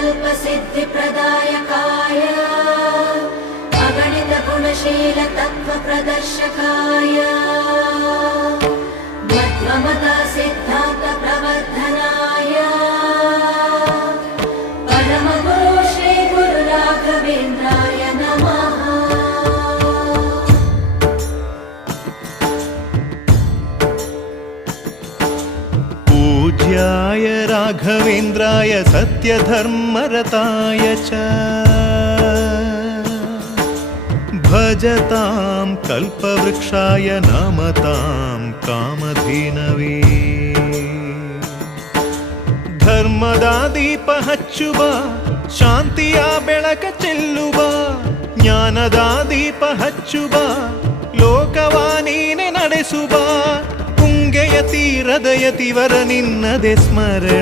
कल्पसिद्धिप्रदायकाय अगणितगुणशीलतत्त्वप्रदर्शकाय मध्वमता सिद्धान्तप्रवर्धनाय परमगुरु श्रीगुरुराघवेन्द्राय नमः। पूज्याय राघवेन्द्राय सत्यधर्मरताय च भजतां कल्पवृक्षाय नमतां कामधेनवे। ಧರ್ಮದ ದೀಪ ಹಚ್ಚುವ ಶಾಂತಿಯ ಬೆಳಕ ಚೆಲ್ಲುವ ಜ್ಞಾನದ ದೀಪ ಹಚ್ಚುವ ಲೋಕವ ನೀನೆ ನಡೆಸುವ ಪುಂಗೆಯ ತೀರದ ಯತಿವರ ನಿನ್ನದೆ ಸ್ಮರಣೆ